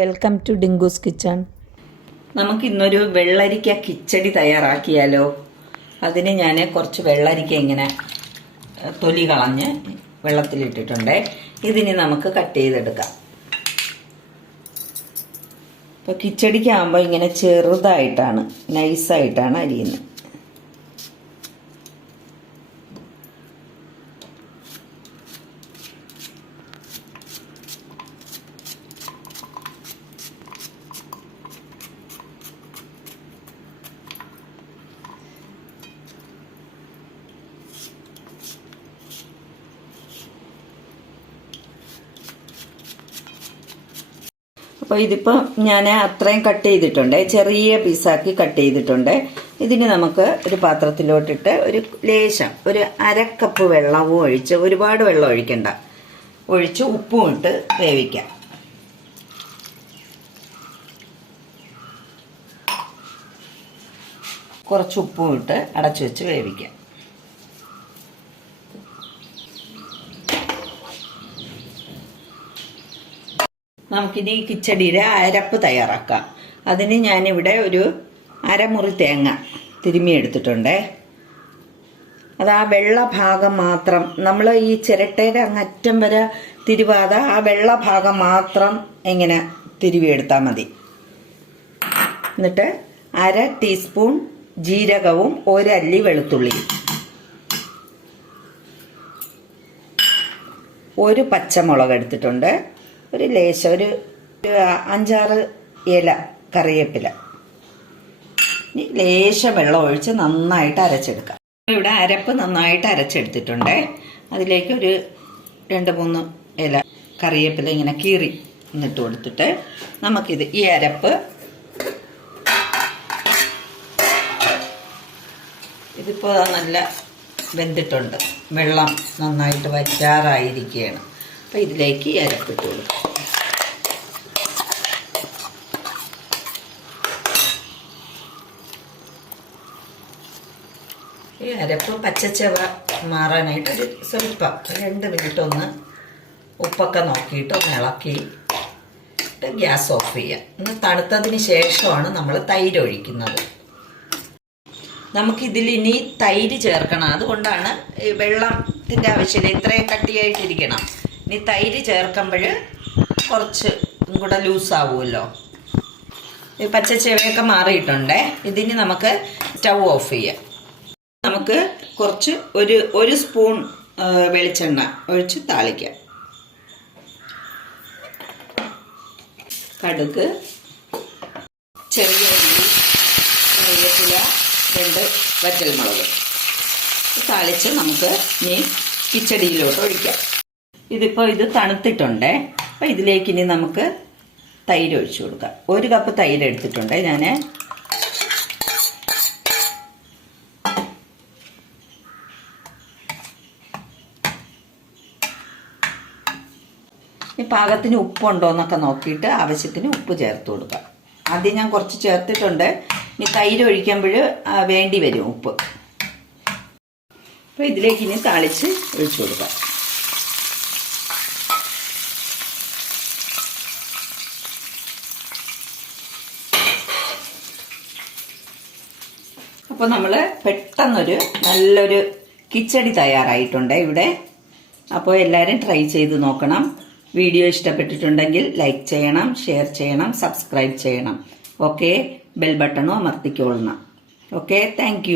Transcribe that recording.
Welcome to Dinkoos kitchen നമുക്ക് ഇന്നൊരു വെള്ളരിക്ക കിച്ചടി തയ്യാറാക്കിയാലോ? അതിന് ഞാൻ കുറച്ച് വെള്ളരിക്ക ഇങ്ങനെ തൊലി കളഞ്ഞ് വെള്ളത്തിലിട്ടിട്ടുണ്ട്. ഇതിന് നമുക്ക് കട്ട് ചെയ്തെടുക്കാം. ഇപ്പോൾ കിച്ചടിക്കാകുമ്പോൾ ഇങ്ങനെ ചെറുതായിട്ടാണ് നൈസായിട്ടാണ് അരിയുന്നത്. അപ്പോൾ ഇതിപ്പോൾ ഞാൻ അത്രയും കട്ട് ചെയ്തിട്ടുണ്ട്. ചെറിയ പീസാക്കി കട്ട് ചെയ്തിട്ടുണ്ട്. ഇതിന് നമുക്ക് ഒരു പാത്രത്തിലോട്ടിട്ട് ഒരു ലേശം ഒരു അരക്കപ്പ് വെള്ളവും ഒഴിച്ച് ഒരുപാട് വെള്ളം ഒഴിക്കണ്ട. ഒഴിച്ച് ഉപ്പും ഇട്ട് വേവിക്കാം. കുറച്ച് ഉപ്പും ഇട്ട് അടച്ചു വെച്ച് വേവിക്കാം. നമുക്കിനി ഈ കിച്ചടിയുടെ അരപ്പ് തയ്യാറാക്കാം. അതിന് ഞാനിവിടെ ഒരു അരമുറി തേങ്ങ തിരുമ്മി എടുത്തിട്ടുണ്ട് അത് ആ വെള്ള ഭാഗം മാത്രം നമ്മൾ ഈ ചിരട്ടയുടെ അങ്ങറ്റം വരെ തിരുവാതെ ആ വെള്ള ഭാഗം മാത്രം ഇങ്ങനെ തിരുവിയെടുത്താൽ മതി. എന്നിട്ട് അര ടീസ്പൂൺ ജീരകവും ഒരല്ലി വെളുത്തുള്ളിയും. ഒരു പച്ചമുളക് എടുത്തിട്ടുണ്ട്. ഒരു ലേശം ഒരു അഞ്ചാറ് ഇല കറിവേപ്പില. ഇനി ലേശം വെള്ളം ഒഴിച്ച് നന്നായിട്ട് അരച്ചെടുക്കാം. ഇവിടെ അരപ്പ് നന്നായിട്ട് അരച്ചെടുത്തിട്ടുണ്ട്. അതിലേക്ക് ഒരു രണ്ട് മൂന്ന് ഇല കറിവേപ്പില ഇങ്ങനെ കീറി എന്നിട്ട് കൊടുത്തിട്ട് നമുക്കിത് ഈ അരപ്പ് ഇതിപ്പോൾ നല്ല വെന്തിട്ടുണ്ട്. വെള്ളം നന്നായിട്ട് വറ്റാറായിരിക്കുകയാണ്. അപ്പോൾ ഇതിലേക്ക് അരപ്പിട്ട് കൊടുക്കും. ഈ അരപ്പ് പച്ചച്ചവ മാറാനായിട്ട് ഒരു സ്വല്പം രണ്ട് മിനിറ്റ് ഒന്ന് ഉപ്പൊക്കെ നോക്കിയിട്ട് ഒന്ന് ഇളക്കി ഗ്യാസ് ഓഫ് ചെയ്യുക ഒന്ന് തണുത്തതിന് ശേഷമാണ് നമ്മൾ തൈര് ഒഴിക്കുന്നത്. നമുക്കിതിൽ ഇനി തൈര് ചേർക്കണം. അതുകൊണ്ടാണ് വെള്ളത്തിന്റെ ആവശ്യമില്ല ഇത്രയും കട്ടിയായിട്ടിരിക്കണം. ഇനി തൈര് ചേർക്കുമ്പോൾ കുറച്ച് കൂടെ ലൂസാവുമല്ലോ. ഈ പച്ചച്ചെവയൊക്കെ മാറിയിട്ടുണ്ടേ. ഇതിന് നമുക്ക് സ്റ്റൗ ഓഫ് ചെയ്യാം. നമുക്ക് കുറച്ച് ഒരു ഒരു സ്പൂൺ വെളിച്ചെണ്ണ ഒഴിച്ച് താളിക്കാം. കടുക് ചെറിയ ഉള്ളി രണ്ട് വറ്റൽമുളക്. താളിച്ച് നമുക്ക് ഇനി കിച്ചടിയിലോട്ട് ഒഴിക്കാം. ഇതിപ്പോൾ ഇത് തണുത്തിട്ടുണ്ടേ. അപ്പോൾ ഇതിലേക്ക് ഇനി നമുക്ക് തൈര് ഒഴിച്ചു കൊടുക്കാം. ഒരു കപ്പ് തൈര് എടുത്തിട്ടുണ്ട്. ഞാൻ ഈ പാകത്തിന് ഉപ്പുണ്ടോ എന്നൊക്കെ നോക്കിയിട്ട് ആവശ്യത്തിന് ഉപ്പ് ചേർത്ത് കൊടുക്കാം. ആദ്യം ഞാൻ കുറച്ച് ചേർത്തിട്ടുണ്ട്. ഇനി തൈര് ഒഴിക്കുമ്പോൾ വേണ്ടി വരും ഉപ്പ്. അപ്പോൾ ഇതിലേക്ക് ഇനി താളിച്ച് ഒഴിച്ചു കൊടുക്കാം. അപ്പോൾ നമ്മൾ പെട്ടെന്നൊരു നല്ലൊരു കിച്ചടി തയ്യാറായിട്ടുണ്ട് ഇവിടെ. അപ്പോൾ എല്ലാവരും ട്രൈ ചെയ്ത് നോക്കണം. വീഡിയോ ഇഷ്ടപ്പെട്ടിട്ടുണ്ടെങ്കിൽ ലൈക്ക് ചെയ്യണം ഷെയർ ചെയ്യണം സബ്സ്ക്രൈബ് ചെയ്യണം. ഓക്കെ? ബെൽ ബട്ടണും അമർത്തിക്കൊള്ളണം. ഓക്കെ? താങ്ക്